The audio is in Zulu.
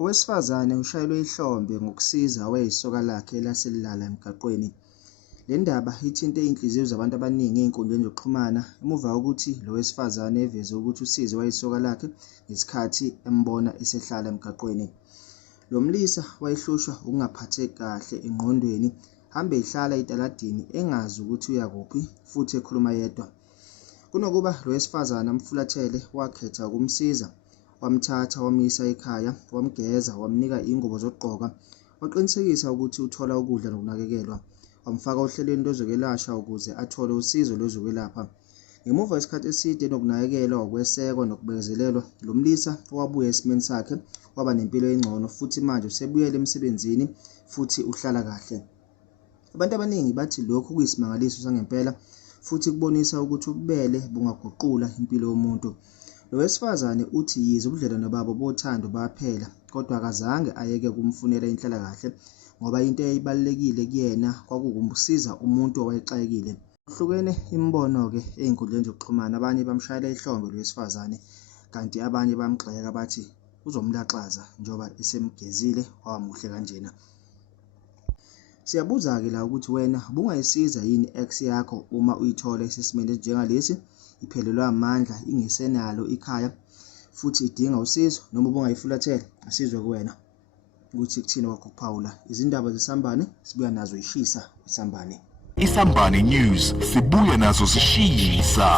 Owesifazane ushayelwe ihlombe ngokusiza owayeyisoka lakhe elaselilala emgaqweni. Le ndaba ithinte iy'nhliziyo zabantu abaningi ey'nkundleni zokuxhumana emuva kokuthi lo wesifazane eveze ukuthi usize owayeyisoka lakhe ngesikhathi embona esehlala emgaqweni. Lo mlisa wayehlushwa ukungaphatheki kahle engqondweni, hambe ehlala etaladini engazi ukuthi uya kuphi futhi ekhuluma yedwa. Kunokuba lo wesifazane amfulathele, wakhetha ukumsiza, wamthatha wamisa ekhaya, wamgeza, wamnika ingubo zokugqoka, waqinisekisa ukuthi uthola ukudla nokunakekelwa, wamfaka ohlelweni lwezokwelashwa ukuze athole usizo lwezokwelapha. Ngemuva kwesikhathi eside nokunakekelwa, ukwesekwa nokubekezelelwa, lo mlisa wabuya esimeni sakhe, waba nempilo engcono futhi manje usebuyele emsebenzini futhi uhlala kahle. Abantu abaningi bathi lokhu kuyisimangaliso sangempela futhi kubonisa ukuthi ububele bungaguqula impilo yomuntu. Lo wesifazane uthi yize ubudlelwano babo bothando baphela, kodwa akazange ayeke kumfunela inhlalakahle ngoba into eyayibalulekile kuyena kwakukumsiza umuntu owayexakekile. Kuhlukene imibono-ke ey'nkundleni zokuxhumana, abanye bamshayela ihlombe lo wesifazane kanti abanye bamgxeka bathi uzomlaxaza njengoba esemgezile wamuhle kanjena. Siyabuza-ke la ukuthi wena ubungayisiza yini i-ex yakho uma uyithola isesimeni esinjengalesi, iphelelwe amandla, ingesenalo ikhaya futhi idinga usizo, noma ubungayifulathela asizwe kuwena ukuthi kuthini kwakho ukuphawula. Izindaba zesambane sibuya nazo ishisa isambane. Isambane News sibuya nazo sishisa.